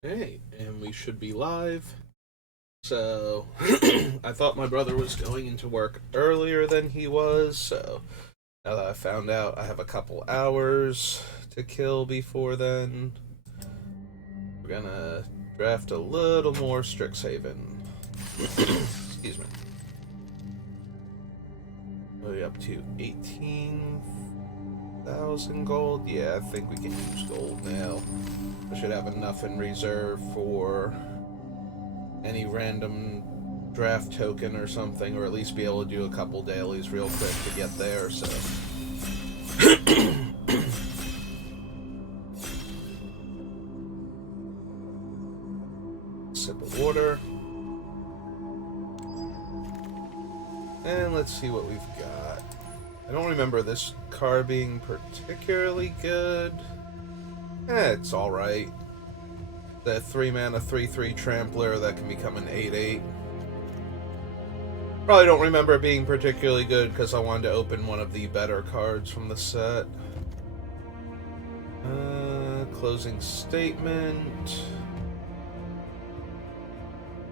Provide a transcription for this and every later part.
Hey, and we should be live. So, I thought my brother was going into work earlier than he was, so now that I found out I have a couple hours to kill before then, we're gonna draft a little more Strixhaven. Excuse me. What are we up to? 18,000 gold? Yeah, I think we can use gold now. I should have enough in reserve for any random draft token or something, or at least be able to do a couple dailies real quick to get there, so. Sip of water. And let's see what we've got. I don't remember this card being particularly good. It's alright. The 3-mana 3/3 trampler that can become an 8/8. Probably don't remember it being particularly good because I wanted to open one of the better cards from the set. Closing statement.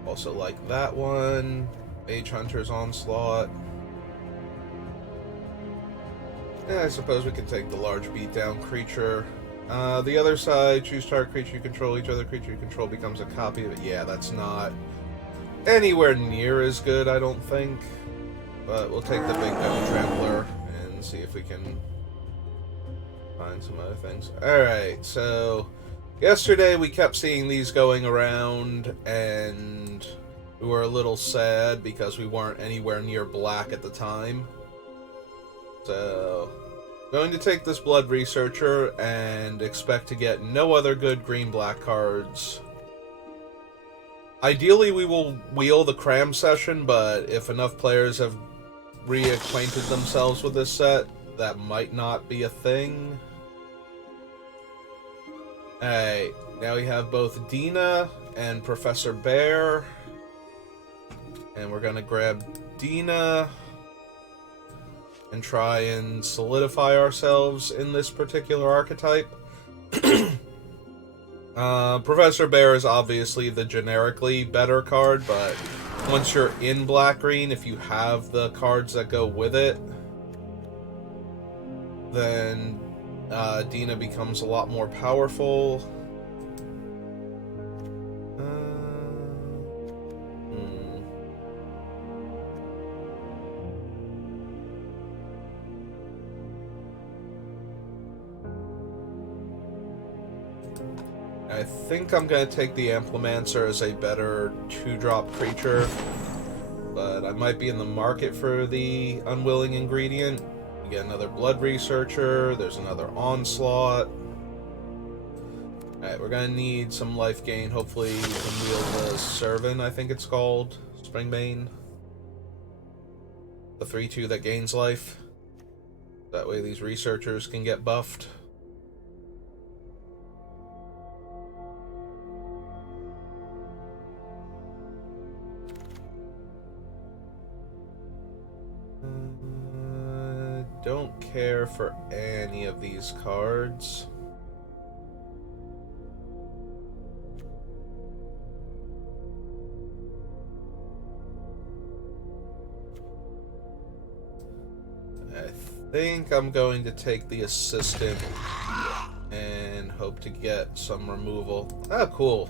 Also like that one. Mage Hunter's Onslaught. Yeah, I suppose we can take the large beatdown creature. The other side, choose target creature you control. Each other creature you control becomes a copy of it. Yeah, that's not anywhere near as good, I don't think. But we'll take the big belly trampler and see if we can find some other things. Alright, so yesterday we kept seeing these going around and we were a little sad because we weren't anywhere near black at the time. So, going to take this Blood Researcher and expect to get no other good green-black cards. Ideally, we will wheel the cram session, but if enough players have reacquainted themselves with this set, that might not be a thing. Alright, now we have both Dina and Professor Bear. And we're gonna grab Dina and try and solidify ourselves in this particular archetype. Professor Bear is obviously the generically better card, but once you're in black-green, if you have the cards that go with it, then Dina becomes a lot more powerful. I think I'm going to take the Amplimancer as a better 2-drop creature, but I might be in the market for the Unwilling Ingredient. We get another Blood Researcher, there's another Onslaught. Alright, we're going to need some life gain. Hopefully we can wield the Servant, I think it's called. Springbane. The 3/2 that gains life. That way these researchers can get buffed. Don't care for any of these cards. I think I'm going to take the Assistant and hope to get some removal. Oh, cool.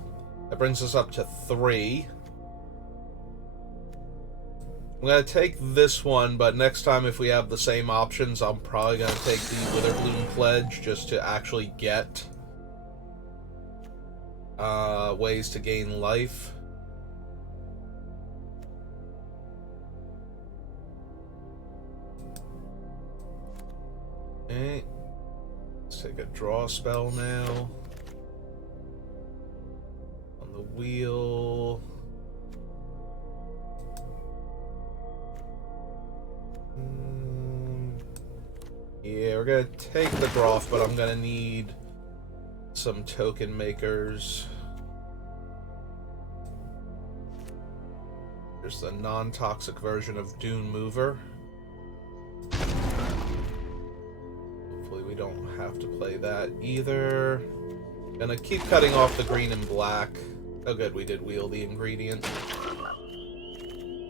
That brings us up to 3. I'm going to take this one, but next time if we have the same options, I'm probably going to take the Witherbloom Pledge just to actually get ways to gain life. Okay. Let's take a draw spell now. On the wheel. Yeah, we're gonna take the Groff, but I'm gonna need some token makers. There's the non-toxic version of Dune Mover. Hopefully we don't have to play that either. Gonna keep cutting off the green and black. Oh good, we did wheel the ingredient.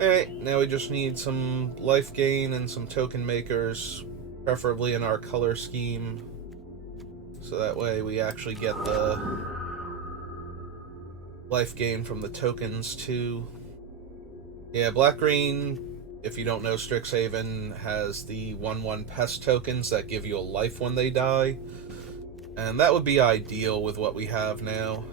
Alright, now we just need some life gain and some token makers, preferably in our color scheme. So that way we actually get the life gain from the tokens too. Yeah, black-green, if you don't know, Strixhaven has the 1/1 pest tokens that give you a life when they die. And that would be ideal with what we have now.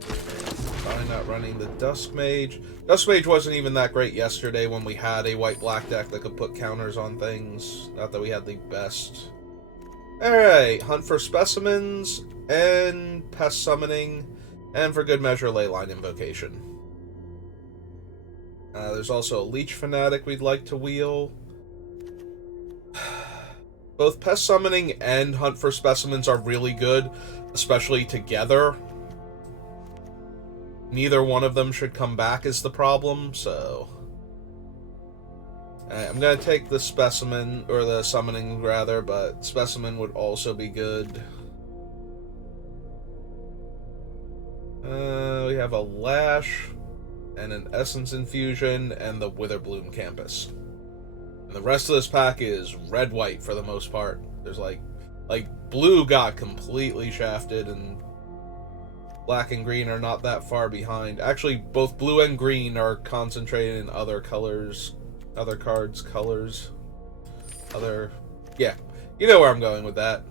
Probably not running the Dusk Mage. Dusk Mage wasn't even that great yesterday when we had a white-black deck that could put counters on things. Not that we had the best. Alright, hunt for specimens, and pest summoning, and for good measure, leyline invocation. There's also a leech fanatic we'd like to wheel. Both pest summoning and hunt for specimens are really good, especially together. Neither one of them should come back is the problem, so... I'm gonna take the specimen, or the summoning rather, but specimen would also be good. We have a Lash, and an Essence Infusion, and the Witherbloom Campus. And the rest of this pack is red-white for the most part. There's like blue got completely shafted, and black and green are not that far behind. Actually, both blue and green are concentrated in other colors, other cards' colors. Yeah, you know where I'm going with that.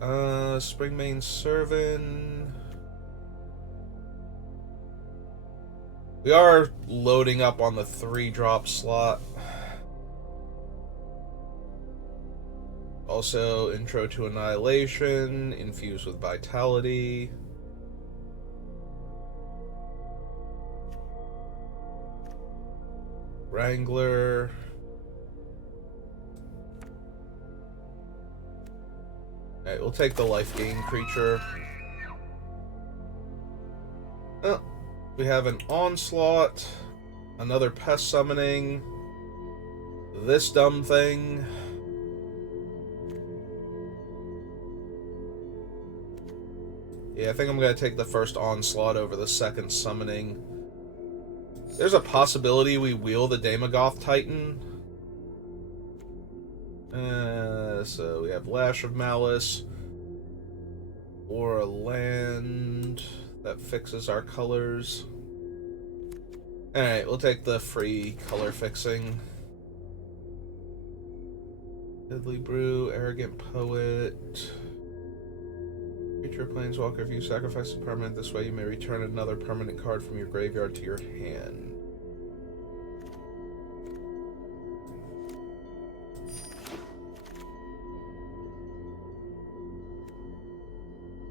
Springmane Servant. We are loading up on the 3-drop slot. Also, Intro to Annihilation, infused with Vitality. Wrangler. Alright, we'll take the life gain creature. Oh, we have an Onslaught, another pest summoning, this dumb thing. Yeah, I think I'm going to take the first Onslaught over the second summoning. There's a possibility we wheel the Daemogoth Titan. So we have Lash of Malice, or a land that fixes our colors. Alright, we'll take the free color fixing. Deadly Brew, Arrogant Poet. Creature Planeswalker, if you sacrifice a permanent this way, you may return another permanent card from your graveyard to your hand.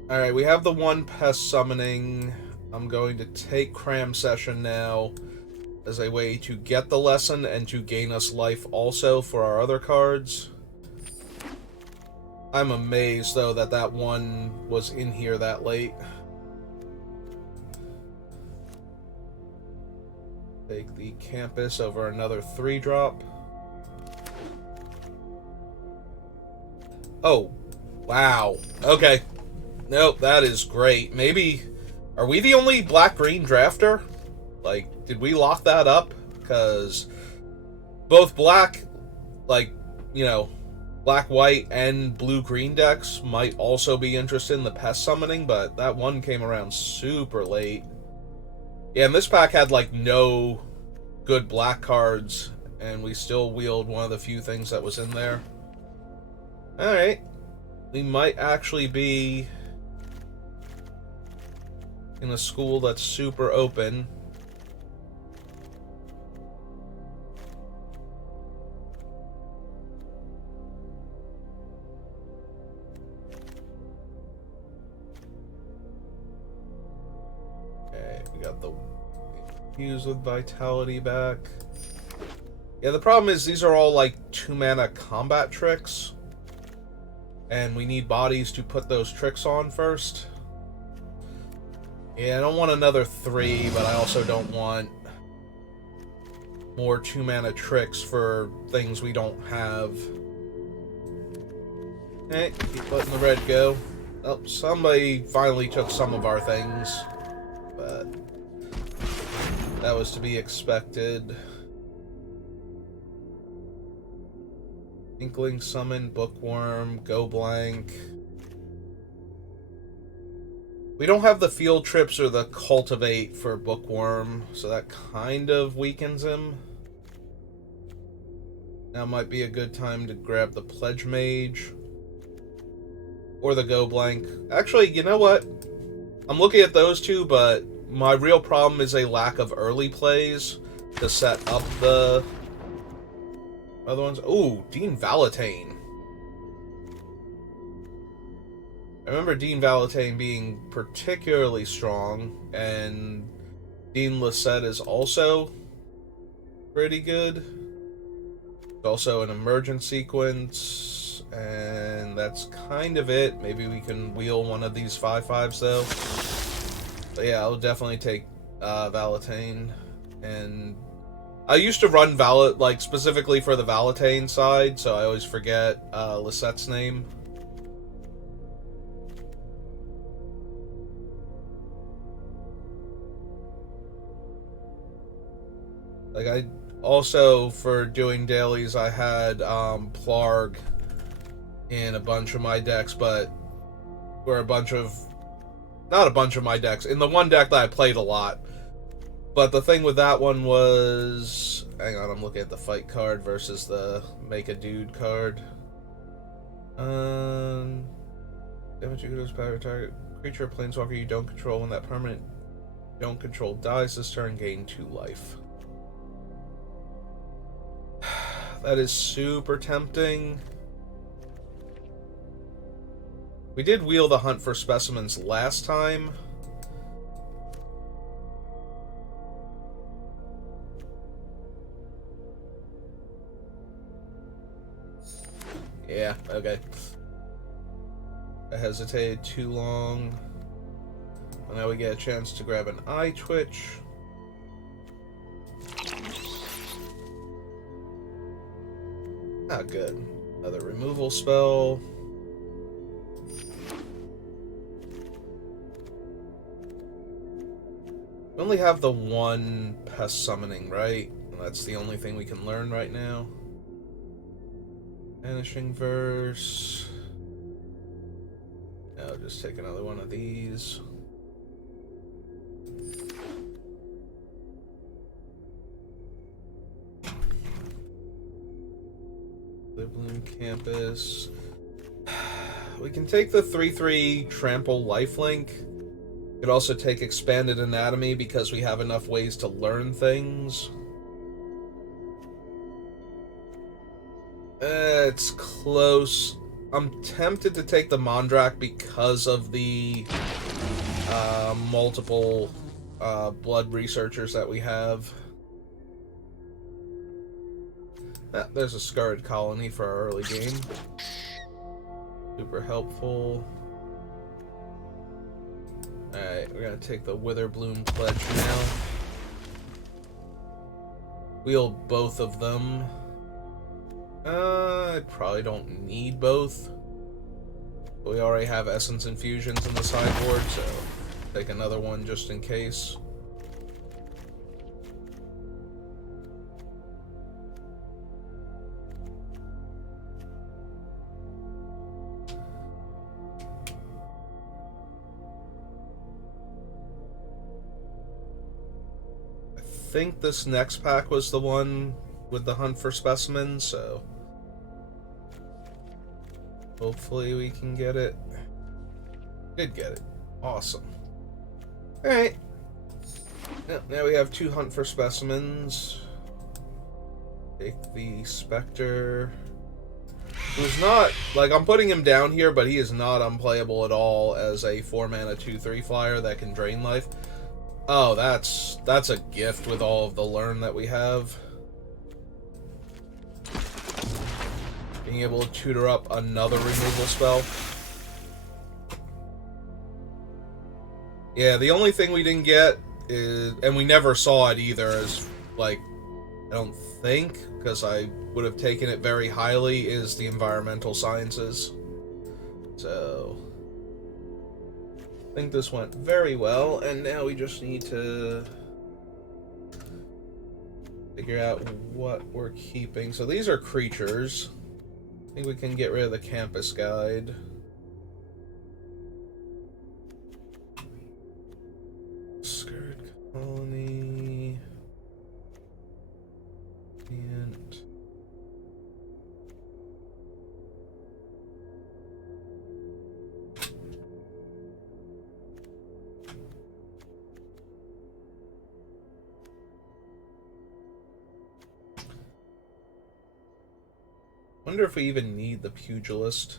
Alright, we have the one pest summoning. I'm going to take Cram Session now as a way to get the lesson and to gain us life also for our other cards. I'm amazed, though, that that one was in here that late. Take the Campus over another 3-drop. Oh, wow. Okay. Nope, that is great. Maybe... Are we the only black-green drafter? Like, did we lock that up? Because both black, like, you know, black-white and blue-green decks might also be interested in the pest summoning, but that one came around super late. Yeah, and this pack had, like, no good black cards, and we still wheeled one of the few things that was in there. Alright. We might actually be in a school that's super open. Okay, we got the Fuse with Vitality back. Yeah, the problem is these are all like 2-mana combat tricks, and we need bodies to put those tricks on first. Yeah, I don't want another 3, but I also don't want more 2-mana tricks for things we don't have. Hey, keep letting the red go. Oh, somebody finally took some of our things, but that was to be expected. Inkling Summon, Bookworm, Go Blank. We don't have the field trips or the cultivate for Bookworm, so that kind of weakens him. Now might be a good time to grab the Pledge Mage. Or the Go Blank. Actually, you know what? I'm looking at those two, but my real problem is a lack of early plays to set up the other ones. Ooh, Dean Valentine. I remember Dean Valentine being particularly strong, and Dean Lisette is also pretty good. Also an emergent sequence, and that's kind of it. Maybe we can wheel one of these 5/5s though. But yeah, I'll definitely take Valentine. And I used to run like specifically for the Valentine side, so I always forget Lisette's name. Like, I also, for doing dailies, I had Plarg in a bunch of my decks, but were not a bunch of my decks, in the one deck that I played a lot. But the thing with that one was, hang on, I'm looking at the fight card versus the make a dude card. Damage equals power target creature, planeswalker you don't control. When that permanent you don't control dies this turn, gain 2 life. That is super tempting. We did wheel the Hunt for Specimens last time. Yeah, okay. I hesitated too long. Well, now we get a chance to grab an Eye Twitch. Ah, good. Another removal spell. We only have the one pest summoning, right? And that's the only thing we can learn right now. Vanishing Verse. Now I'll just take another one of these. Bloom Campus. We can take the 3/3 Trample Lifelink. Could also take Expanded Anatomy because we have enough ways to learn things. It's close. I'm tempted to take the Mondrak because of the multiple blood researchers that we have. There's a Scarred Colony for our early game. Super helpful. Alright, we're gonna take the Witherbloom Pledge now. Wheel both of them. I probably don't need both. But we already have Essence Infusions in the sideboard, so take another one just in case. I think this next pack was the one with the Hunt for Specimens, so hopefully we can get it. Did get it. Awesome. Alright. Now we have 2 Hunt for Specimens. Take the Spectre. Who's not, like, I'm putting him down here, but he is not unplayable at all as a 4-mana 2/3 flyer that can drain life. Oh, that's a gift with all of the learn that we have. Being able to tutor up another removal spell. Yeah, the only thing we didn't get is, and we never saw it either, is, like, I don't think, because I would have taken it very highly, is the environmental sciences. So, I think this went very well, and now we just need to figure out what we're keeping. So these are creatures. I think we can get rid of the campus guide. Skirt colony. And wonder if we even need the pugilist.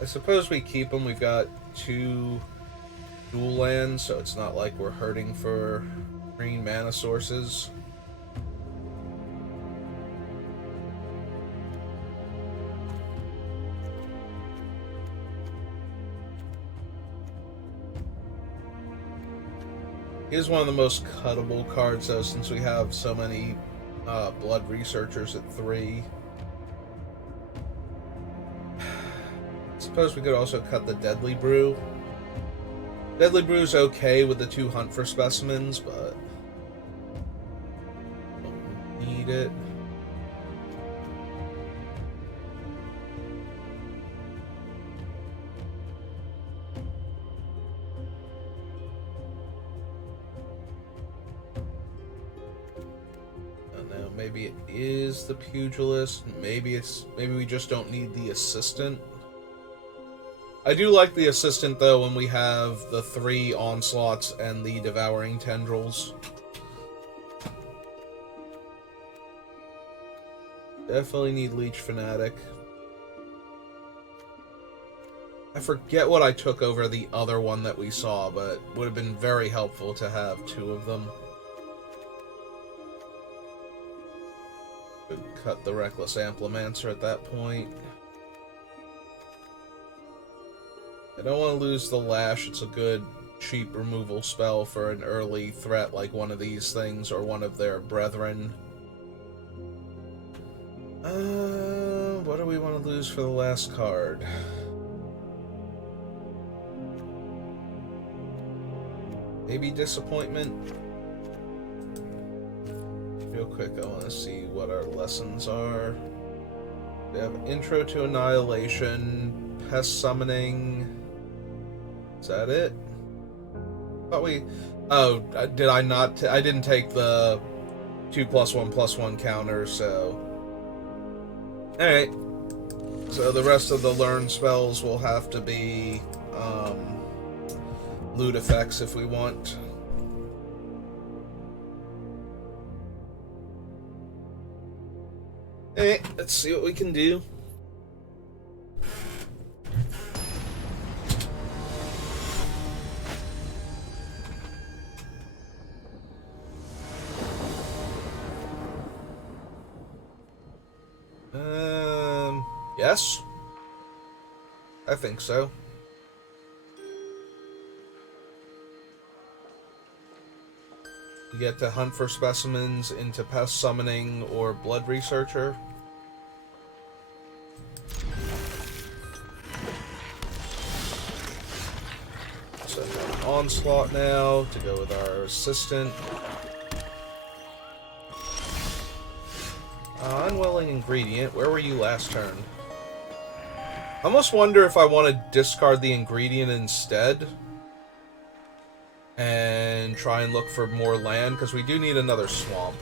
I suppose we keep them. We've got 2 dual lands, so it's not like we're hurting for green mana sources. He is one of the most cuttable cards, though, since we have so many blood researchers at 3. Suppose we could also cut the Deadly Brew. Deadly Brew's okay with the 2 hunt for specimens, but don't need it. Maybe it is the pugilist. Maybe we just don't need the assistant. I do like the assistant though when we have the 3 onslaughts and the devouring tendrils. Definitely need Leech Fanatic. I forget what I took over the other one that we saw, but would have been very helpful to have 2 of them. Could cut the Reckless Amplimancer at that point. I don't want to lose the Lash. It's a good, cheap removal spell for an early threat like one of these things or one of their brethren. What do we want to lose for the last card? Maybe Disappointment? Real quick, I want to see what our lessons are. We have Intro to Annihilation, Pest Summoning. Is that it? Thought we... Oh, did I not... I didn't take the 2+1/+1 counter, so... Alright. So the rest of the learn spells will have to be loot effects if we want. Alright, let's see what we can do. Yes? I think so. You get to hunt for specimens into Pest Summoning or Blood Researcher. So an Onslaught now to go with our Assistant. Unwilling Ingredient. Where were you last turn? I almost wonder if I want to discard the ingredient instead and try and look for more land, because we do need another swamp.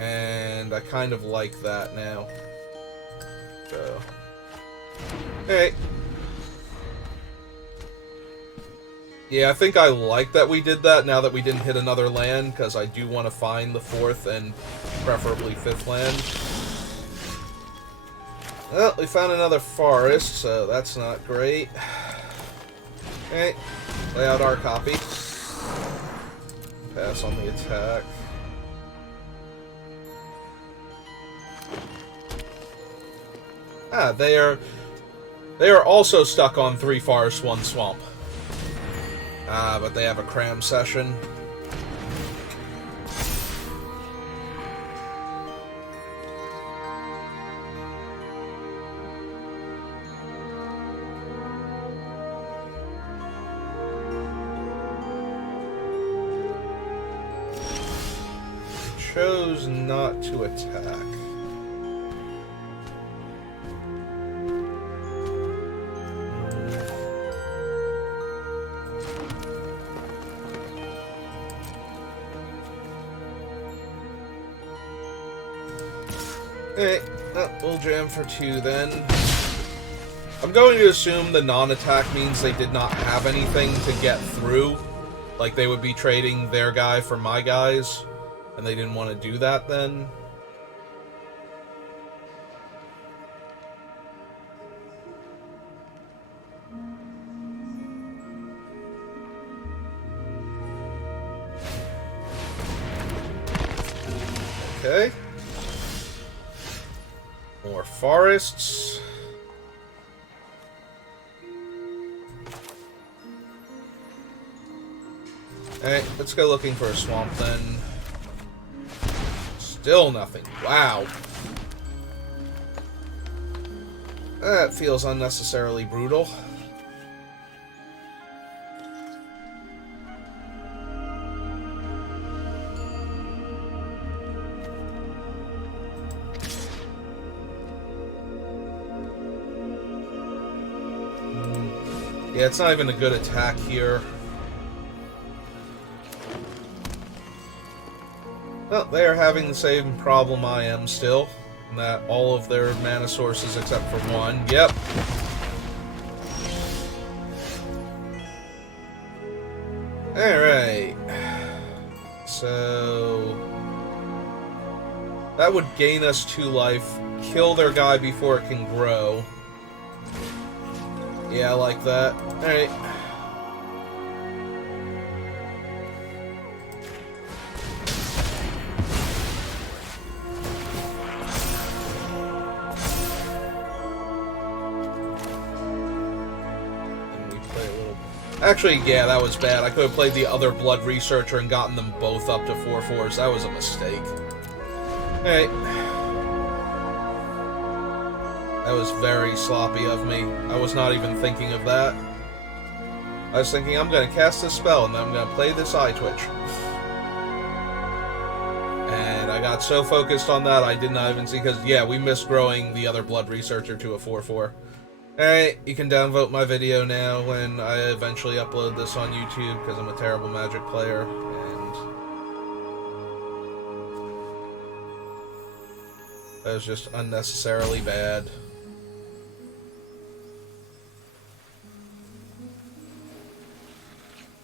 And I kind of like that now. So, hey. Yeah, I think I like that we did that now that we didn't hit another land, because I do want to find the 4th and preferably 5th land. Well, we found another forest, so that's not great. Okay, lay out our copy. Pass on the attack. Ah, they are also stuck on 3 forests, 1 swamp. Ah, but they have a cram session. chose not to attack. Alright, we'll jam for 2 then. I'm going to assume the non-attack means they did not have anything to get through. Like they would be trading their guy for my guys, and they didn't want to do that then. Okay. More forests. Alright, let's go looking for a swamp then. Still nothing. Wow. That feels unnecessarily brutal. Yeah, it's not even a good attack here. Well, they are having the same problem I am still. In that all of their mana sources except for one. Yep. Alright. So... that would gain us 2 life. Kill their guy before it can grow. Yeah, I like that. Alright. Actually, yeah, that was bad. I could have played the other Blood Researcher and gotten them both up to 4/4s. That was a mistake. Alright. That was very sloppy of me. I was not even thinking of that. I was thinking, I'm going to cast this spell, and then I'm going to play this eye twitch. And I got so focused on that, I did not even see, because, yeah, we missed growing the other Blood Researcher to a 4/4. Alright, you can downvote my video now when I eventually upload this on YouTube, because I'm a terrible Magic player, and that was just unnecessarily bad.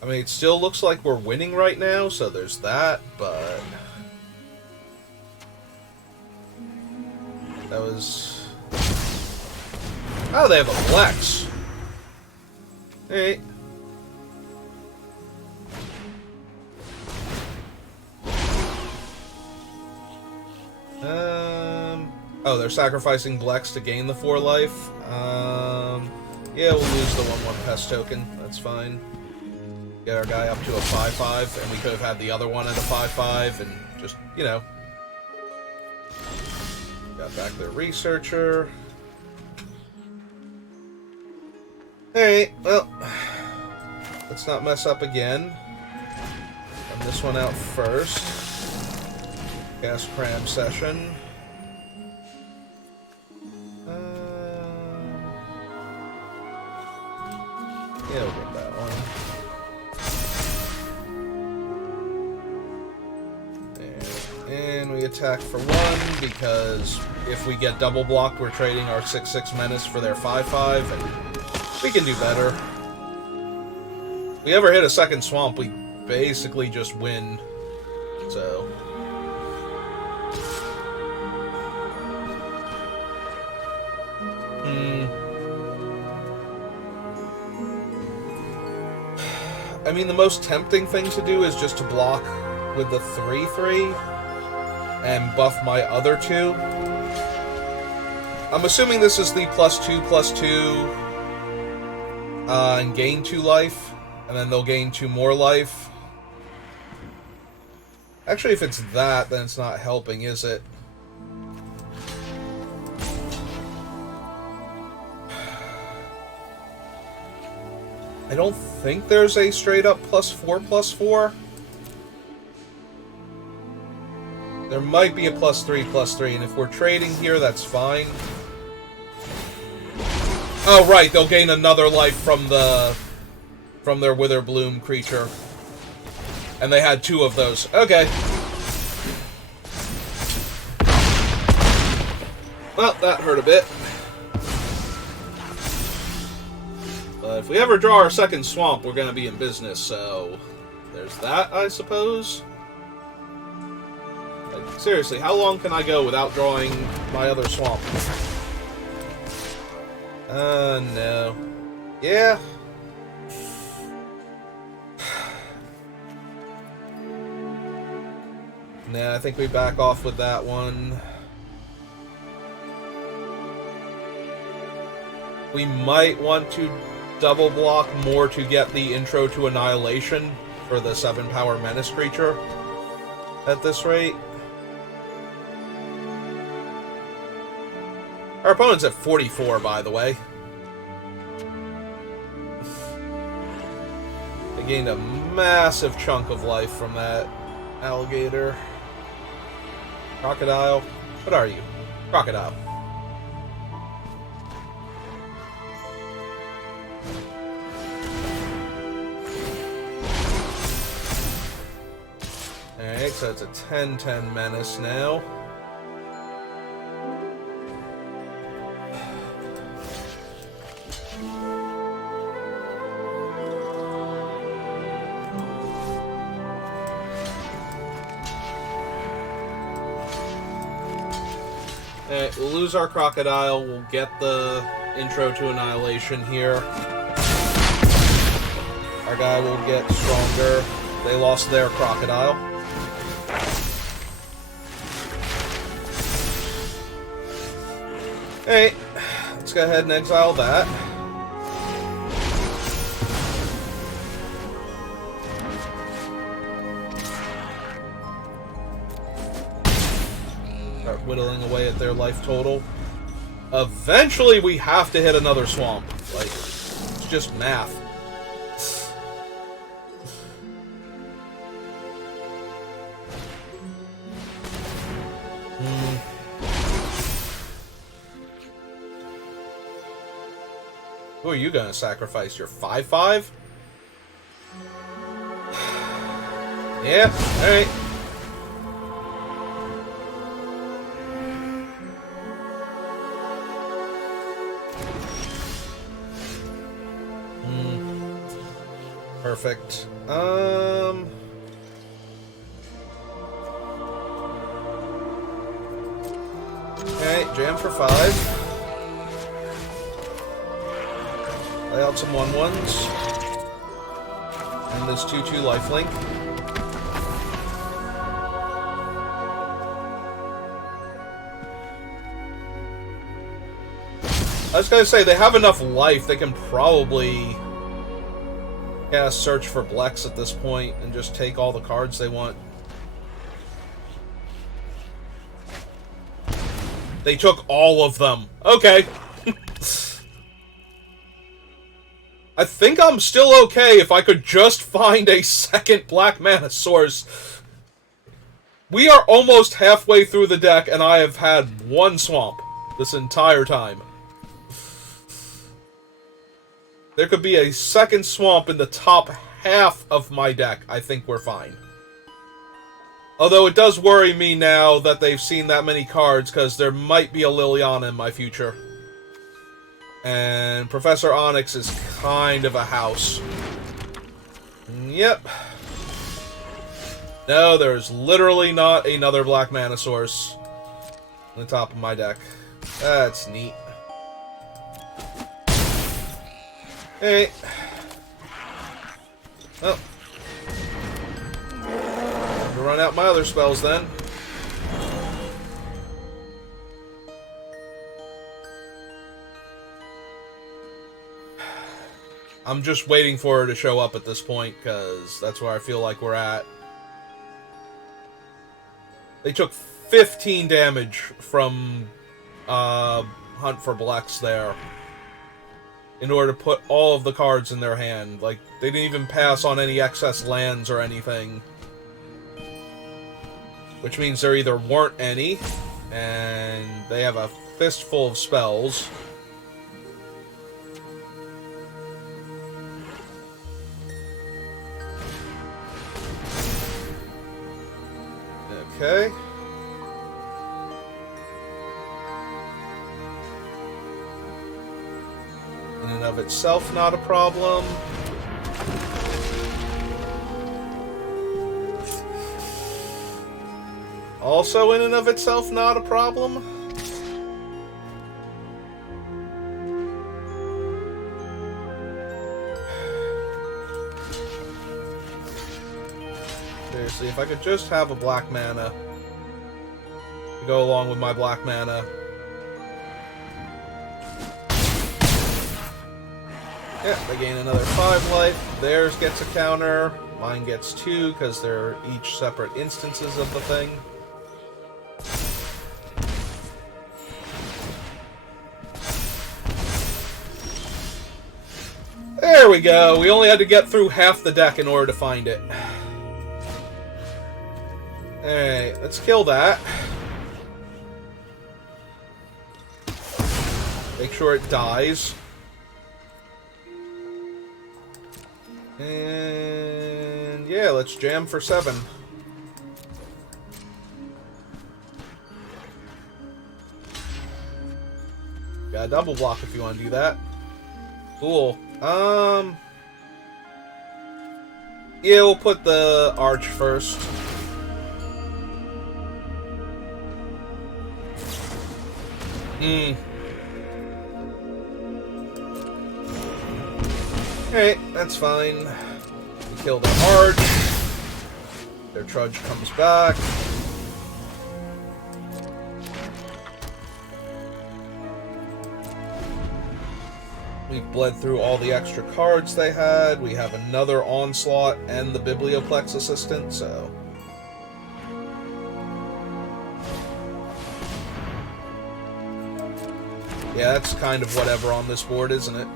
I mean, it still looks like we're winning right now, so there's that, but... that was... oh, they have a flex. Hey. Oh, they're sacrificing Blex to gain the 4 life. Yeah, we'll lose the 1/1 pest token. That's fine. Get our guy up to a 5/5, and we could have had the other one at a 5/5, and just, you know. Got back their researcher. Alright, well, let's not mess up again. Run this one out first. Cast Cram Session. Yeah, we'll get that one. And we attack for 1, because if we get double blocked, we're trading our 6/6 Menace for their 5/5, and we can do better. If we ever hit a second swamp, we basically just win. So... I mean, the most tempting thing to do is just to block with the 3/3 and buff my other 2. I'm assuming this is the +2/+2 and gain 2 life, and then they'll gain 2 more life. Actually, if it's that, then it's not helping, is it? I don't think there's a straight up +4/+4. There might be a +3/+3, and if we're trading here, that's fine. Oh, right, they'll gain another life from their Witherbloom creature. And they had 2 of those. Okay. Well, that hurt a bit. But if we ever draw our second swamp, we're gonna be in business, so... There's that, I suppose. Like, seriously, how long can I go without drawing my other swamp? No. Yeah. Nah, I think we back off with that one. We might want to double block more to get the Intro to Annihilation for the 7-power Menace creature at this rate. Our opponent's at 44, by the way. They gained a massive chunk of life from that alligator. Crocodile? What are you? Crocodile. Alright, so it's a 10/10 Menace now. Alright, we'll lose our Crocodile, we'll get the Intro to Annihilation here. Our guy will get stronger. They lost their Crocodile. Alright, let's go ahead and exile that. Start whittling away at their life total. Eventually we have to hit another swamp. Like, it's just math. Who are you gonna sacrifice? Your 5/5? Yeah, alright. Perfect. Okay, jam for 5. Lay out some 1/1s. And this 2/2 lifelink. I was gonna say, they have enough life, they can probably cast Search for Blex at this point and just take all the cards they want. They took all of them. Okay. I think I'm still okay if I could just find a second black mana source. We are almost halfway through the deck, and I have had 1 swamp this entire time. There could be a second swamp in the top half of my deck. I think we're fine. Although it does worry me now that they've seen that many cards, because there might be a Liliana in my future. And Professor Onyx is kind of a house. Yep. No, there's literally not another black mana source on the top of my deck. That's neat. Hey. Oh. Time to run out my other spells then. I'm just waiting for her to show up at this point, because that's where I feel like we're at. They took 15 damage from Hunt for Blex there, in order to put all of the cards in their hand. Like, they didn't even pass on any excess lands or anything. Which means there either weren't any, and they have a fistful of spells. Okay. In and of itself, not a problem. Also in and of itself, not a problem. Seriously, if I could just have a black mana to go along with my black mana. Yeah, they gain another 5 life. Theirs gets a counter. Mine gets 2 because they're each separate instances of the thing. There we go. We only had to get through half the deck in order to find it. Alright, let's kill that. Make sure it dies. And yeah, let's jam for 7. Got a double block if you want to do that. Cool. Yeah, we'll put the arch first. Alright, that's fine. We kill the arch. Their trudge comes back. We've bled through all the extra cards they had. We have another Onslaught and the Biblioplex Assistant, so... yeah, that's kind of whatever on this board, isn't it?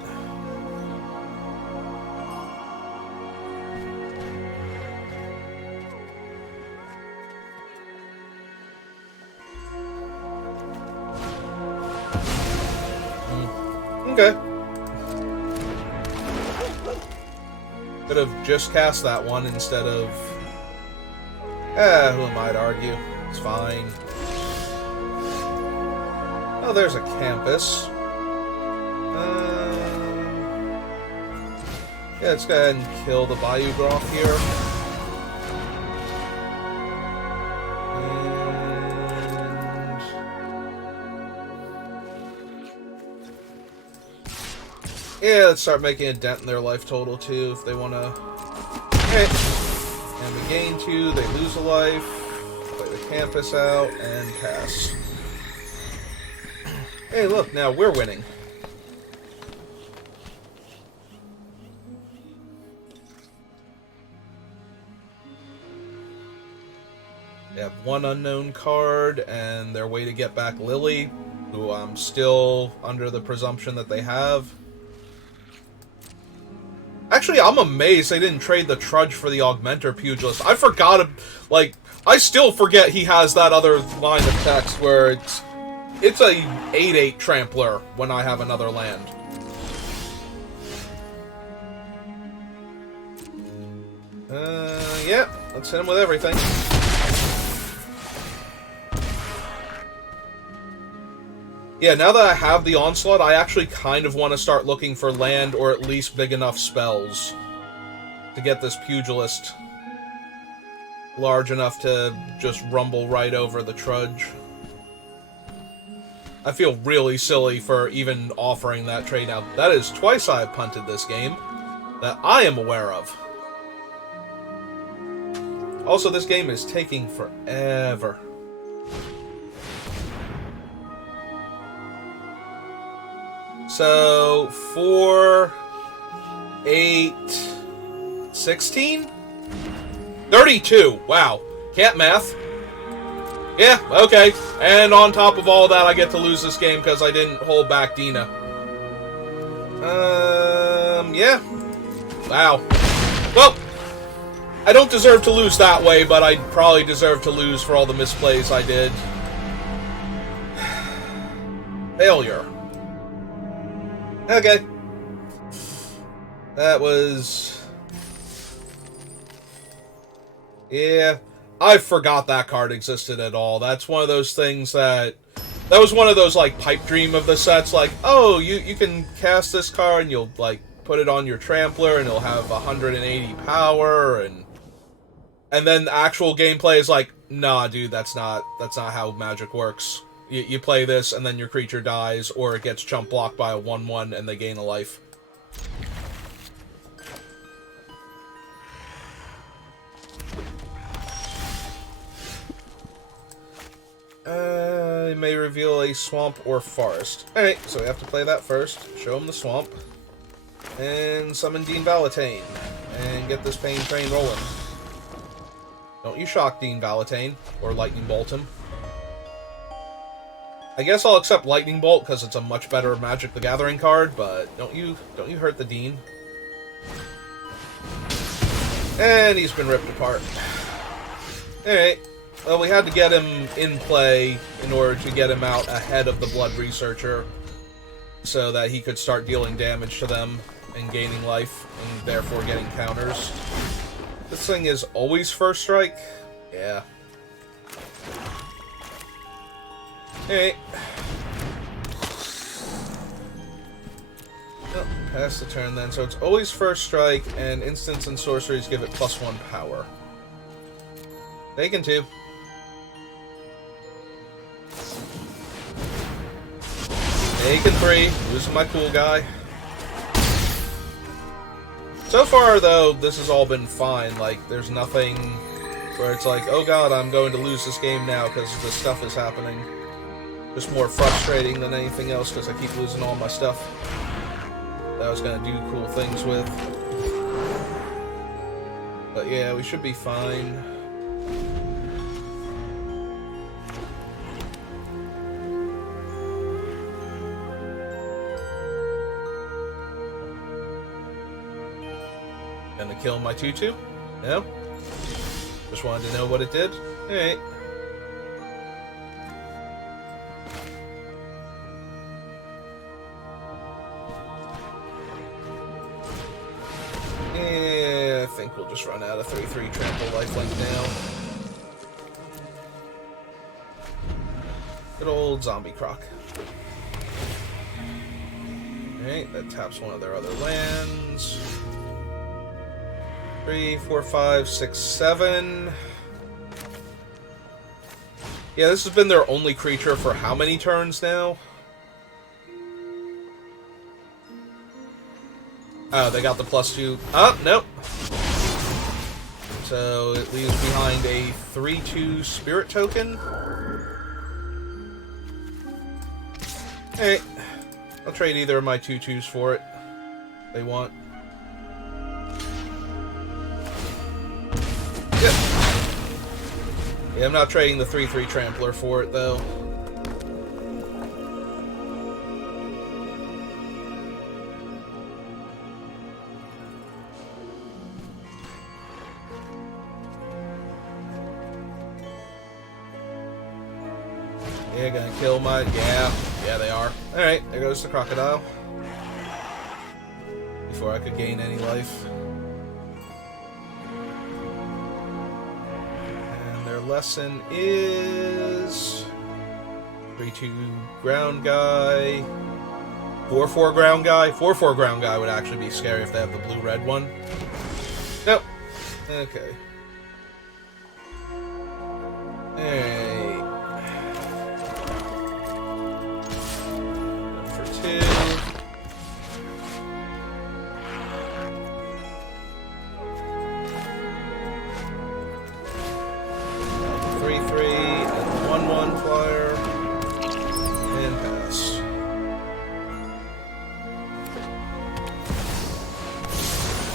Okay. Could have just cast that one instead of... who am I to argue? It's fine. Oh, there's a campus. Yeah, let's go ahead and kill the Bayou Groth here. Yeah, let's start making a dent in their life total, too, if they want to... Okay. And we gain 2, they lose a life. Play the campus out, and pass. Hey, look, now we're winning. They have 1 unknown card, and their way to get back Lily, who I'm still under the presumption that they have. Actually, I'm amazed they didn't trade the Trudge for the Augmenter Pugilist. I forgot, like, I still forget he has that other line of text where it's a 8/8 Trampler when I have another land. Yeah, let's hit him with everything. Yeah, now that I have the Onslaught, I actually kind of want to start looking for land or at least big enough spells to get this Pugilist large enough to just rumble right over the Trudge. I feel really silly for even offering that trade now. That is twice I have punted this game that I am aware of. Also, this game is taking forever. So, 4, 8, 16? 32! Wow. Can't math. Yeah, okay. And on top of all that, I get to lose this game because I didn't hold back Dina. Yeah. Wow. Well, I don't deserve to lose that way, but I probably deserve to lose for all the misplays I did. Failure. Okay. That was... Yeah. I forgot that card existed at all. That's one of those things that... That was one of those, like, pipe dream of the sets. Like, oh, you can cast this card and you'll, like, put it on your Trampler and it'll have 180 power and then the actual gameplay is like, nah, dude, that's not how Magic works. You play this and then your creature dies or it gets chump blocked by a 1/1 and they gain a life. It may reveal a swamp or forest. Alright, so we have to play that first. Show him the swamp. And summon Dean Valentine. And get this pain train rolling. Don't you shock Dean Valentine. Or Lightning Bolt him. I guess I'll accept Lightning Bolt because it's a much better Magic the Gathering card, but don't you hurt the Dean. And he's been ripped apart. Alright. Well, we had to get him in play in order to get him out ahead of the Blood Researcher so that he could start dealing damage to them and gaining life and therefore getting counters. This thing is always first strike? Yeah. Alright. Oh, pass the turn then. So it's always first strike and instants and sorceries give it +1 power. Taken 2. Taken 3, losing my cool guy. So far, though, this has all been fine. Like, there's nothing where it's like, oh god, I'm going to lose this game now because this stuff is happening. Just more frustrating than anything else because I keep losing all my stuff that I was going to do cool things with. But yeah, we should be fine. Gonna kill my 2/2? No? Just wanted to know what it did? Alright. Yeah, I think we'll just run out of 3/3 trample lifelink now. Good old zombie croc. Alright, that taps one of their other lands. 3, 4, 5, 6, 7. Yeah, this has been their only creature for how many turns now? Oh, they got the +2. Oh, nope. So it leaves behind a 3/2 Spirit Token. Hey, I'll trade either of my 2/2s for it. If they want. Yeah, I'm not trading the 3/3 Trampler for it, though. Yeah, gonna kill my... Yeah, they are. Alright, there goes the crocodile. Before I could gain any life. Lesson is 3/2 ground guy, 4/4 ground guy. 4/4 ground guy would actually be scary if they have the blue-red one. Nope. Okay. Hey. 1 for 2. 3/3 and 1/1 flyer, and pass.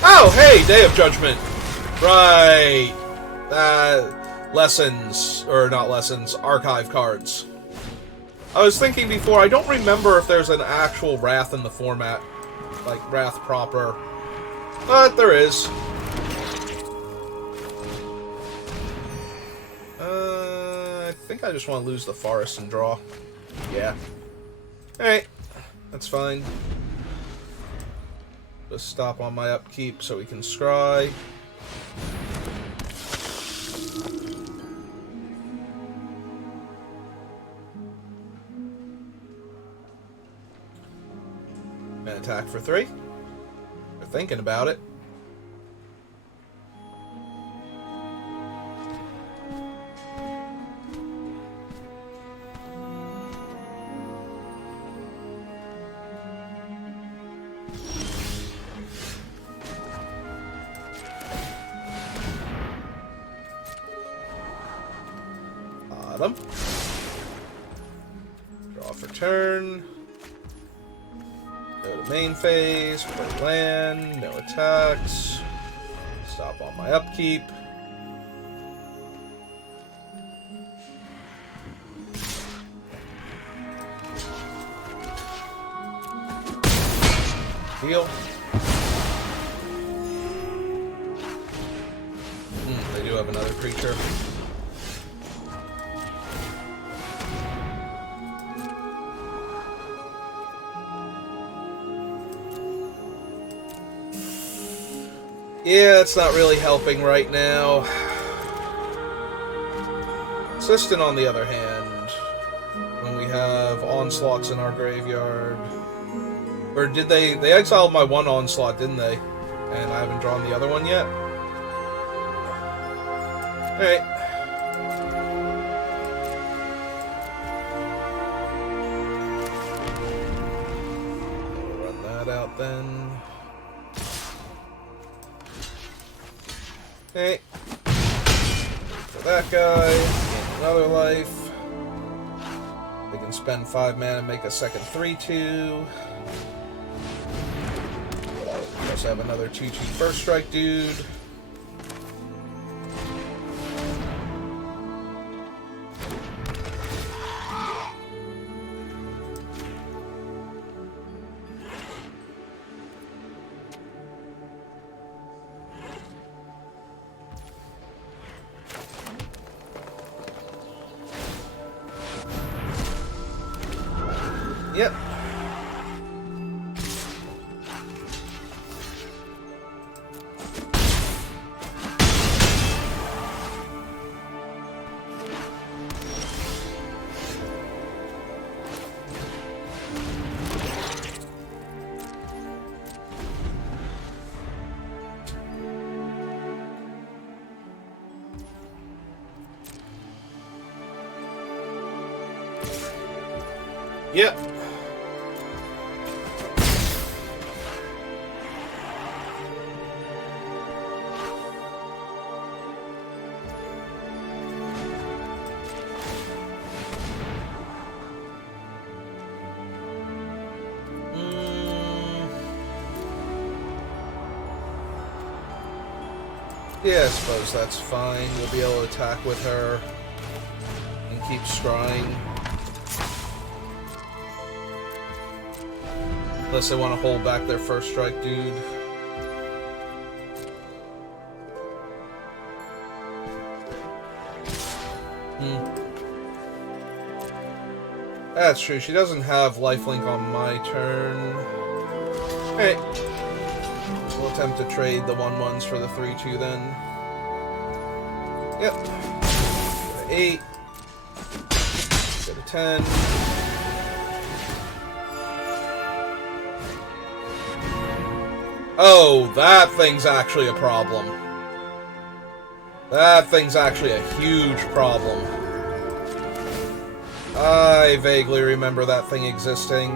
Oh, hey, Day of Judgment. Right. Lessons, or not lessons, archive cards. I was thinking before, I don't remember if there's an actual Wrath in the format, like Wrath proper, but there is. think I just want to lose the forest and draw. Yeah. Alright. That's fine. Just stop on my upkeep so we can scry. And attack for 3. We're thinking about it. Bottom. Draw for turn. Go to main phase, play land, no attacks. Stop on my upkeep. Heal. They do have another creature. Yeah, it's not really helping right now. Assistant, on the other hand, when we have onslaughts in our graveyard. Or did they exiled my one onslaught, didn't they? And I haven't drawn the other one yet. Alright. We'll run that out then. Okay. For that guy, gain another life. We can spend 5 mana and make a second 3/2. We also have another 2/2 first strike dude. Yep. Yep. Yeah, I suppose that's fine. We'll be able to attack with her and keep scrying. Unless they want to hold back their first strike dude. That's true. She doesn't have lifelink on my turn. Alright. We'll attempt to trade the 1/1s for the 3/2 then. Yep. Go to 8. Go to 10. Oh, that thing's actually a problem. That thing's actually a huge problem. I vaguely remember that thing existing.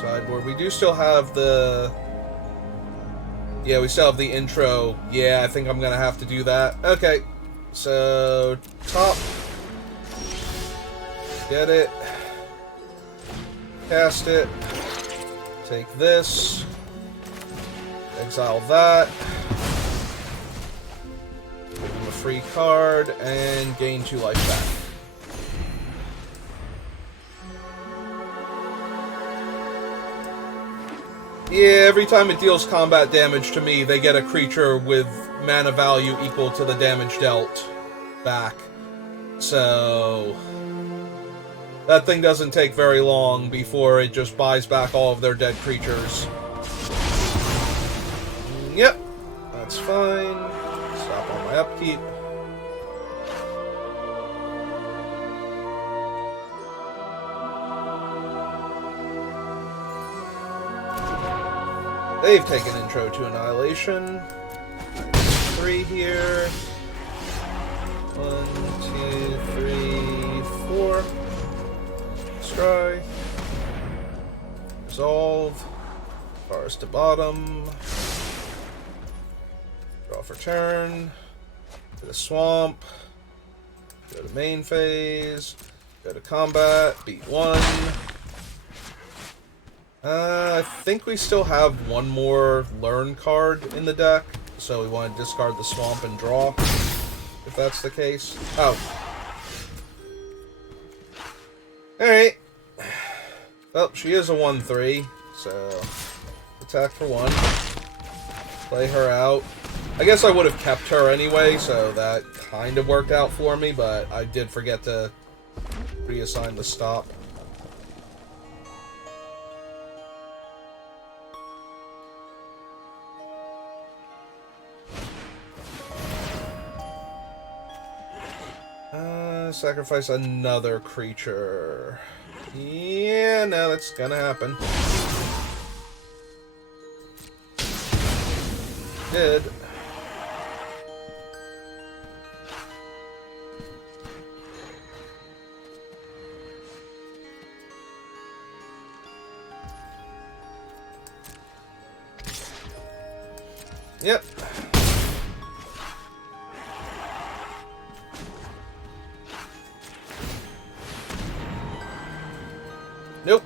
Sideboard. We do still have the... Yeah, we still have the intro. Yeah, I think I'm gonna have to do that. Okay. So, top. Get it. Cast it. Take this. Exile that. Give him a free card and gain 2 life back. Yeah, every time it deals combat damage to me, they get a creature with mana value equal to the damage dealt back. So that thing doesn't take very long before it just buys back all of their dead creatures. Yep, that's fine. Stop on my upkeep. They've taken Intro to Annihilation. 3 here. 1, 2, 3, 4. Scry. Resolve. Forest to bottom. Draw for turn. To the swamp. Go to main phase. Go to combat. Beat 1. I think we still have one more learn card in the deck, so we want to discard the swamp and draw, if that's the case. Oh. Alright. Well, she is a 1/3, so attack for 1. Play her out. I guess I would have kept her anyway, so that kind of worked out for me, but I did forget to reassign the stop. Sacrifice another creature. Yeah, no, that's gonna happen. Did. Yep. Nope.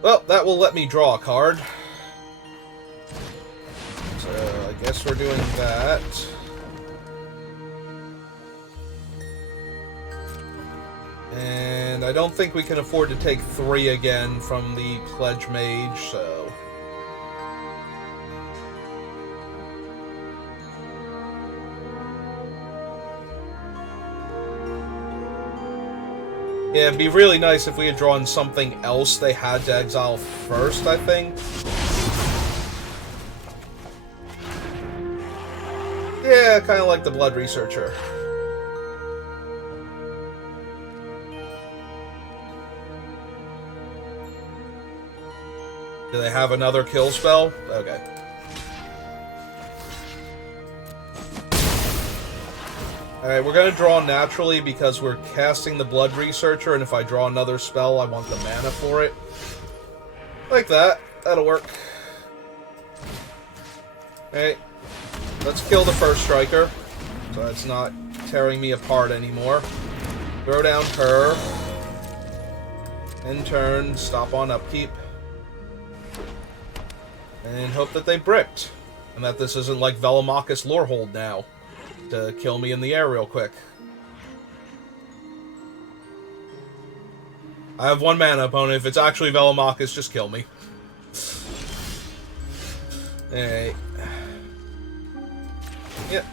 Well, that will let me draw a card. So, I guess we're doing that. And I don't think we can afford to take 3 again from the Pledge Mage, so... Yeah, it'd be really nice if we had drawn something else they had to exile first, I think. Yeah, kind of like the Blood Researcher. Do they have another kill spell? Okay. Alright, we're going to draw naturally because we're casting the Blood Researcher, and if I draw another spell, I want the mana for it. Like that. That'll work. Alright. Let's kill the first striker, so it's not tearing me apart anymore. Throw down her. In turn, stop on upkeep. And hope that they bricked. And that this isn't like Velomachus Lorehold now. To kill me in the air real quick. I have 1 mana, opponent. If it's actually Velomachus, just kill me. Alright. Yep.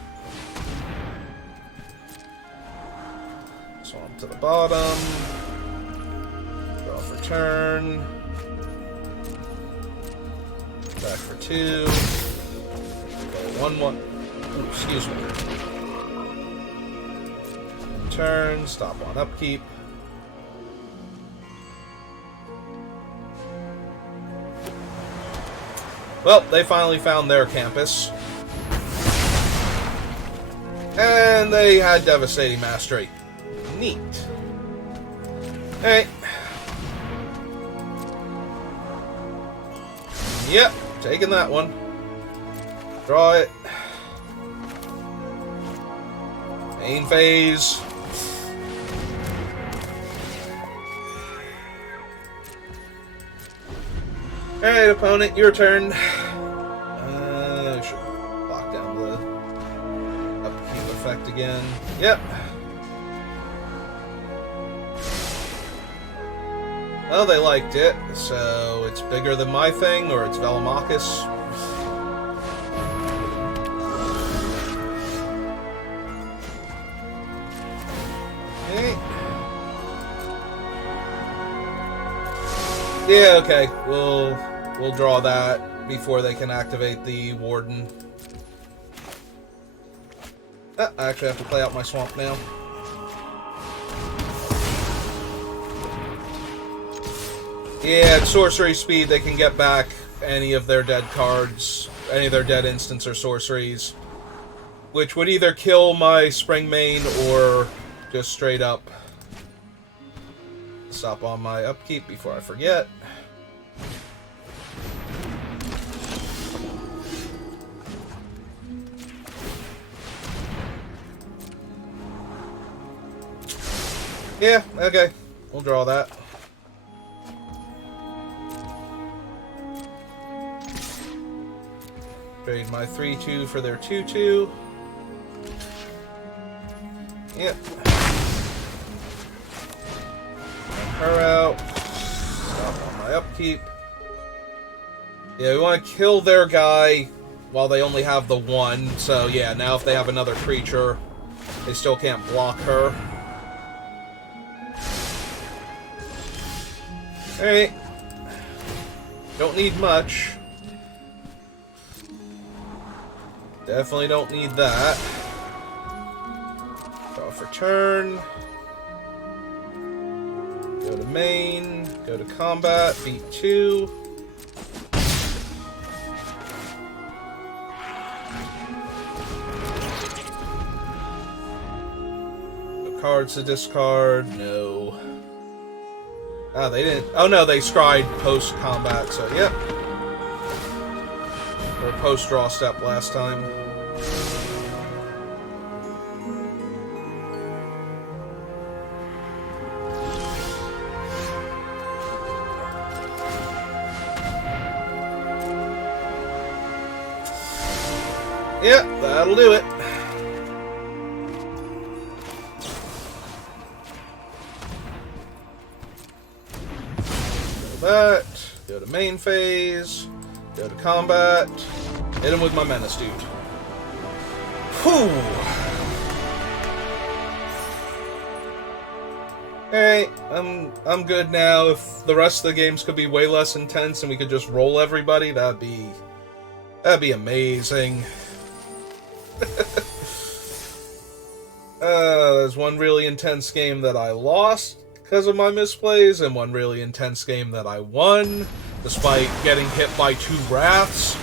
Swamp to the bottom. Draw for turn. Back for 2. Go 1/1. Ooh, excuse me. Turn, stop on upkeep. Well, they finally found their campus. And they had Devastating Mastery. Neat. Alright. Yep, taking that one. Draw it. Main phase. Alright, opponent, your turn. I should lock down the upkeep effect again. Yep. Well, they liked it, so it's bigger than my thing, or it's Velamachus. Okay. Yeah, okay. We'll draw that before they can activate the Warden. I actually have to play out my swamp now. Yeah, at sorcery speed, they can get back any of their dead cards, any of their dead instants or sorceries, which would either kill my Spring Main or just straight up stop on my upkeep before I forget. Yeah, okay. We'll draw that. Trade my 3-2 for their 2-2. Yep. Her out. Stop on my upkeep. Yeah, we want to kill their guy while they only have the one. So yeah, now if they have another creature, they still can't block her. Alright. Don't need much. Definitely don't need that. Draw for turn. Go to main. Go to combat. Beat 2. No cards to discard. No. Ah, they didn't. Oh no, they scried post-combat, so yep. Or post-draw step last time. Yep, that'll do it. That, go to main phase, go to combat, hit him with my menace, dude. Whew! Alright, I'm good now. If the rest of the games could be way less intense and we could just roll everybody, that'd be amazing. There's one really intense game that I lost because of my misplays, and one really intense game that I won, despite getting hit by 2 wraths.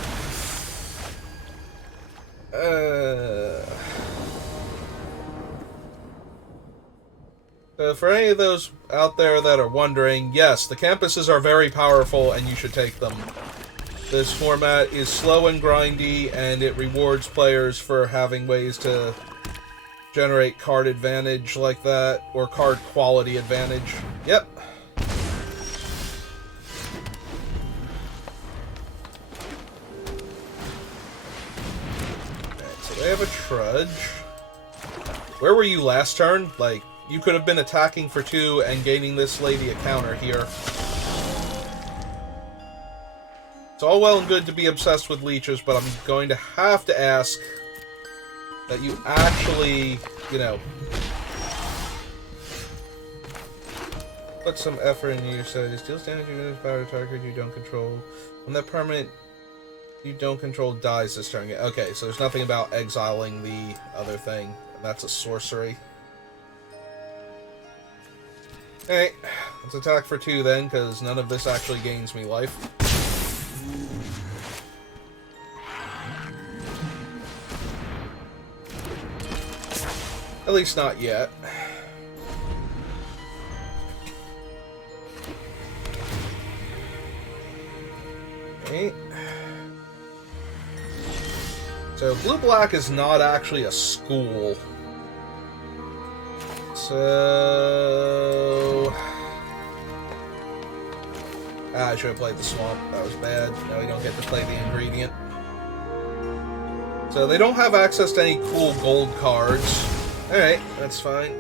So for any of those out there that are wondering, yes, the campuses are very powerful and you should take them. This format is slow and grindy, and it rewards players for having ways to generate card advantage like that, or card quality advantage. Yep. Okay, so they have a Trudge. Where were you last turn? Like, you could have been attacking for 2 and gaining this lady a counter here. It's all well and good to be obsessed with leeches, but I'm going to have to ask that you actually, you know, put some effort into your studies. Deals damage to power to target you don't control. When that permanent you don't control dies this turn. Okay, so there's nothing about exiling the other thing. That's a sorcery. Alright, let's attack for 2 then, because none of this actually gains me life. At least not yet. Okay. So, blue-black is not actually a school. So... I should have played the swamp. That was bad. Now we don't get to play the ingredient. So, they don't have access to any cool gold cards. Alright, that's fine.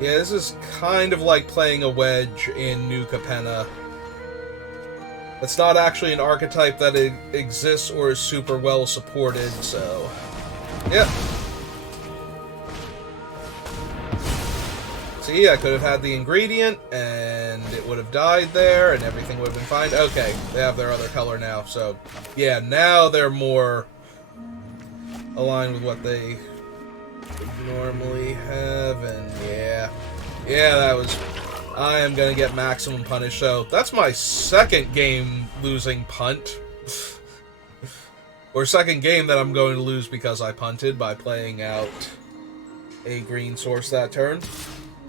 Yeah, this is kind of like playing a wedge in New Capenna. It's not actually an archetype that exists or is super well supported, so... Yep. See, I could have had the ingredient, and it would have died there, and everything would have been fine. Okay, they have their other color now, so... Yeah, now they're more aligned with what they would normally have, and yeah. Yeah, that was... I am going to get maximum punish, so that's my second game losing punt. Or second game that I'm going to lose because I punted by playing out a green source that turn.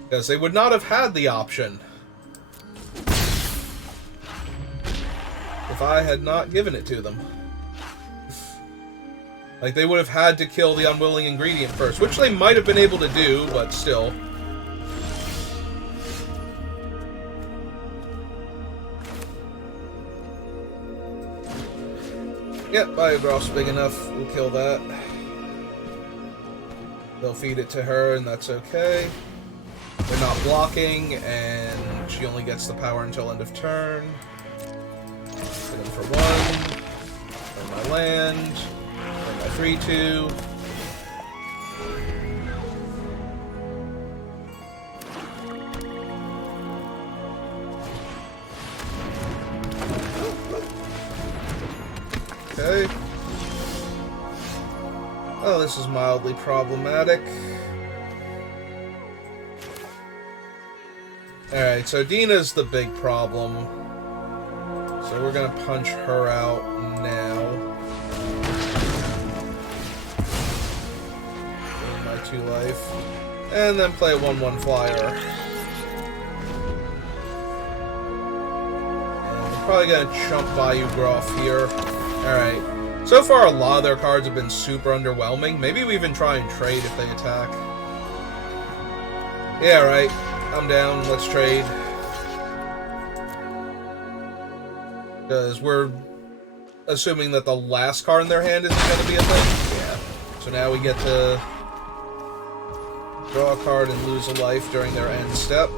Because they would not have had the option if I had not given it to them. Like, they would have had to kill the unwilling ingredient first, which they might have been able to do, but still. Yep, Biogroff's big enough. We'll kill that. They'll feed it to her, and that's okay. They're not blocking, and she only gets the power until end of turn. Hit him for 1. Play my land. Play my 3/2. Okay. Oh, this is mildly problematic. Alright, so Dina's the big problem. So we're gonna punch her out now. Gain my 2 life. And then play a 1/1 flyer. And I'm probably gonna chump Biogroff here. Alright. So far, a lot of their cards have been super underwhelming. Maybe we even try and trade if they attack. Yeah, right. I'm down. Let's trade. Because we're assuming that the last card in their hand isn't going to be a thing. Yeah. So now we get to draw a card and lose a life during their end step.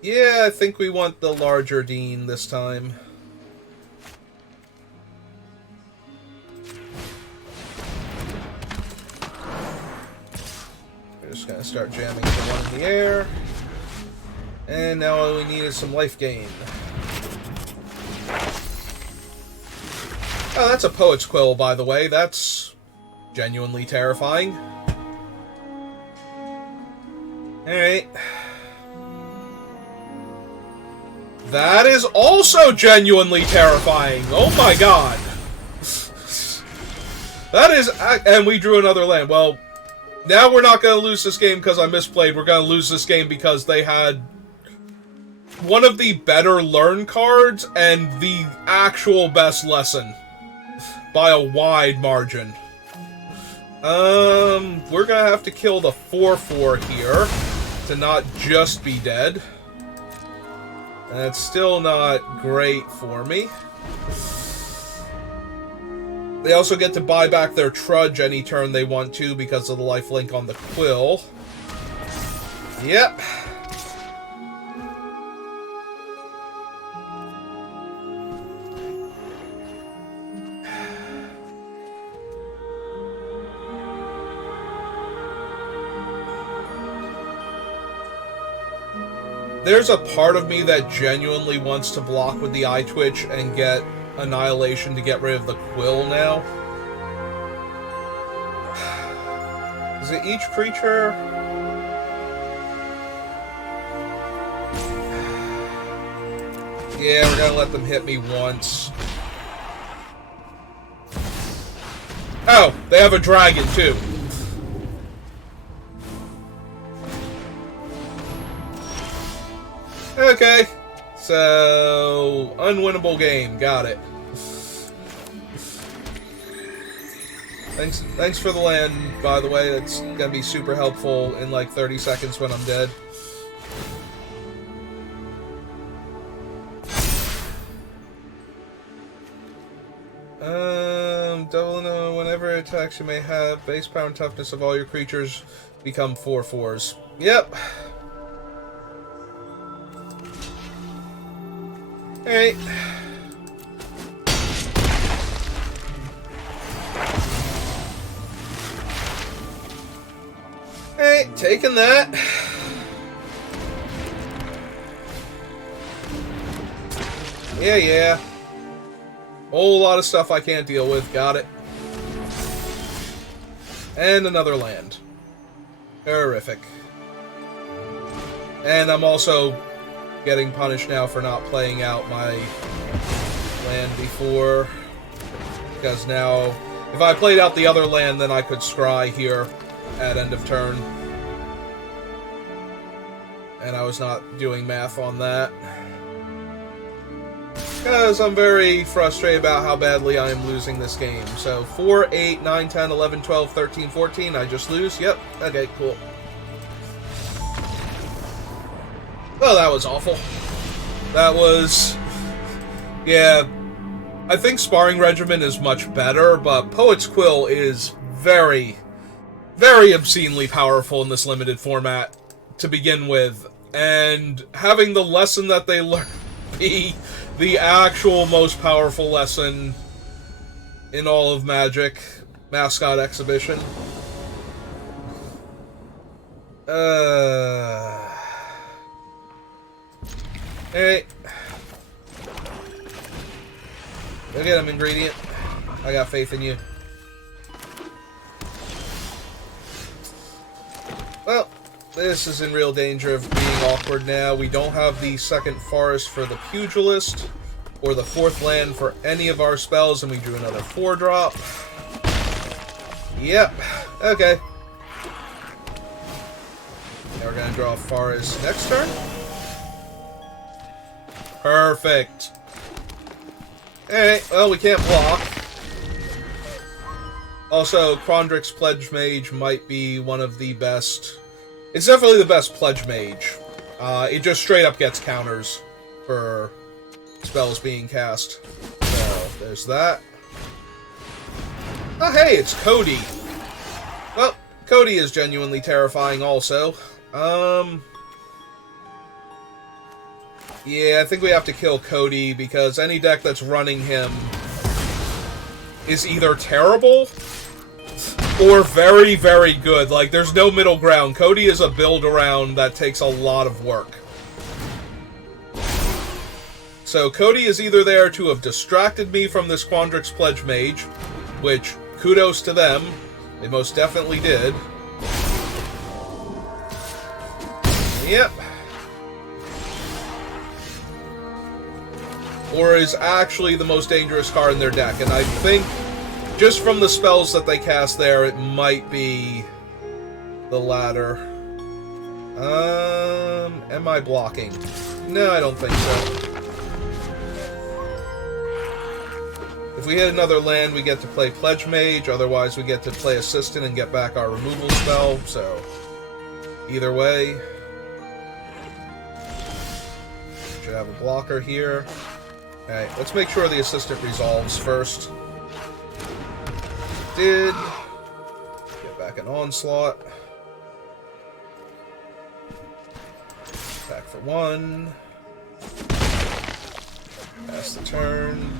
Yeah, I think we want the larger Dean this time. We're just gonna start jamming the one in the air. And now all we need is some life gain. Oh, that's a Poet's Quill, by the way. That's genuinely terrifying. Alright. That is also genuinely terrifying. Oh my god. That is... And we drew another land. Well, now we're not going to lose this game because I misplayed. We're going to lose this game because they had one of the better learn cards and the actual best lesson. By a wide margin. We're going to have to kill the 4/4 here to not just be dead. That's still not great for me. They also get to buy back their Trudge any turn they want to because of the lifelink on the Quill. Yep. There's a part of me that genuinely wants to block with the Eye Twitch and get Annihilation to get rid of the Quill now. Is it each creature? Yeah, we're gonna let them hit me once. Oh, they have a dragon too. Okay, so unwinnable game. Got it. Thanks for the land, by the way. That's gonna be super helpful in like 30 seconds when I'm dead. Whenever it attacks, you may have base power and toughness of all your creatures become 4/4s. Yep. Alright. Alright, taking that. Yeah. Whole lot of stuff I can't deal with. Got it. And another land. Horrific. And I'm also getting punished now for not playing out my land before. Because now, if I played out the other land, then I could scry here at end of turn. And I was not doing math on that. Because I'm very frustrated about how badly I am losing this game. So 4, 8, 9, 10, 11, 12, 13, 14. I just lose? Yep. Okay, cool. Well, that was awful. That was... Yeah. I think Sparring Regiment is much better, but Poet's Quill is very, very obscenely powerful in this limited format to begin with. And having the lesson that they learn be the actual most powerful lesson in all of Magic, Mascot Exhibition. Hey. Go get him, Ingredient. I got faith in you. Well, this is in real danger of being awkward now. We don't have the second forest for the Pugilist, or the fourth land for any of our spells, and we drew another 4-drop. Yep. Okay. Now we're going to draw a forest next turn. Perfect. Alright, well, we can't block. Also, Krondrik's Pledge Mage might be one of the best... It's definitely the best Pledge Mage. It just straight up gets counters for spells being cast. So, there's that. Oh, hey, it's Cody. Well, Cody is genuinely terrifying also. Yeah, I think we have to kill Cody, because any deck that's running him is either terrible or very, very good. Like, there's no middle ground. Cody is a build-around that takes a lot of work. So, Cody is either there to have distracted me from this Krondrik's Pledge Mage, which, kudos to them, they most definitely did. Yep. Or is actually the most dangerous card in their deck. And I think, just from the spells that they cast there, it might be the latter. Am I blocking? No, I don't think so. If we hit another land, we get to play Pledge Mage. Otherwise, we get to play Assistant and get back our removal spell. So, either way. Should have a blocker here. Alright, let's make sure the Assistant resolves first. Did. Get back an Onslaught. Back for 1. Pass the turn.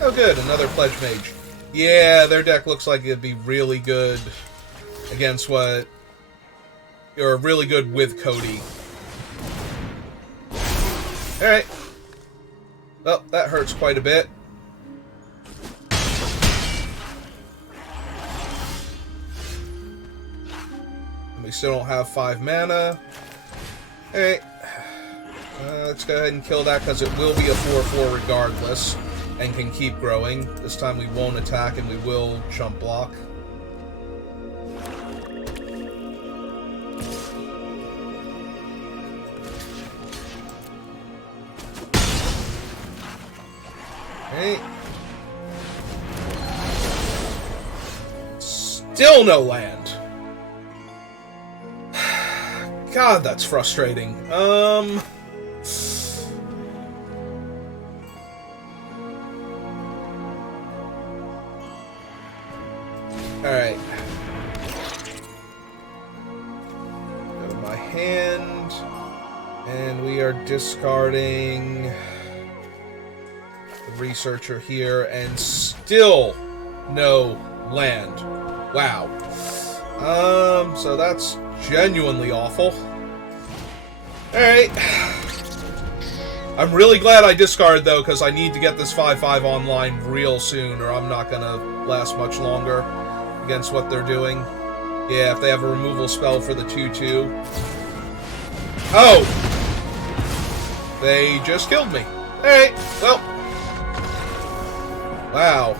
Oh good, another Pledge Mage. Yeah, their deck looks like it'd be really good against what... Or really good with Cody. Alright. Well, that hurts quite a bit. And we still don't have 5 mana. Alright. Let's go ahead and kill that, because it will be a 4/4 regardless. And can keep growing. This time we won't attack, and we will chump block. Okay. Still no land. God, that's frustrating. discarding the researcher here, and still no land. Wow. So that's genuinely awful. Alright. I'm really glad I discarded, though, because I need to get this 5-5 online real soon, or I'm not gonna last much longer against what they're doing. Yeah, if they have a removal spell for the 2-2. Oh! They just killed me. Alright, well. Wow.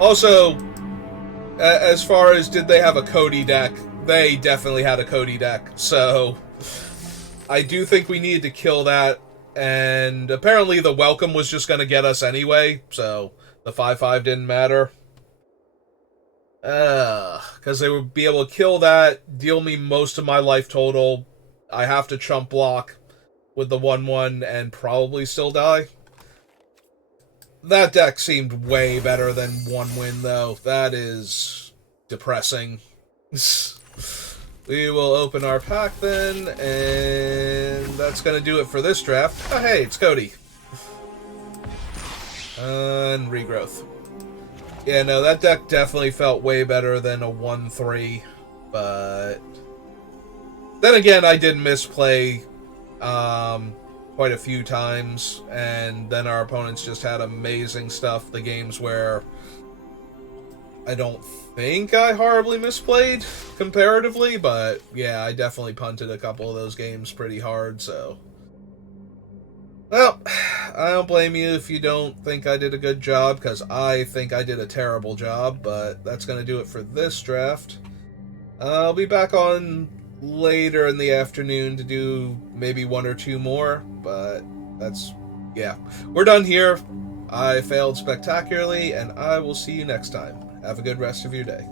Also, as far as did they have a Cody deck, they definitely had a Cody deck, so I do think we needed to kill that, and apparently the welcome was just going to get us anyway, so the 5-5 didn't matter. Because they would be able to kill that, deal me most of my life total. I have to chump block with the 1-1 and probably still die. That deck seemed way better than 1 win, though. That is depressing. We will open our pack then, and that's going to do it for this draft. Oh, hey, it's Cody. And regrowth. Yeah, no, that deck definitely felt way better than a 1-3, but then again, I did misplay quite a few times, and then our opponents just had amazing stuff. The games where I don't think I horribly misplayed comparatively, but yeah, I definitely punted a couple of those games pretty hard, so. Well, I don't blame you if you don't think I did a good job, because I think I did a terrible job, but that's going to do it for this draft. I'll be back on later in the afternoon to do maybe 1 or 2 more, but that's, yeah. We're done here. I failed spectacularly, and I will see you next time. Have a good rest of your day.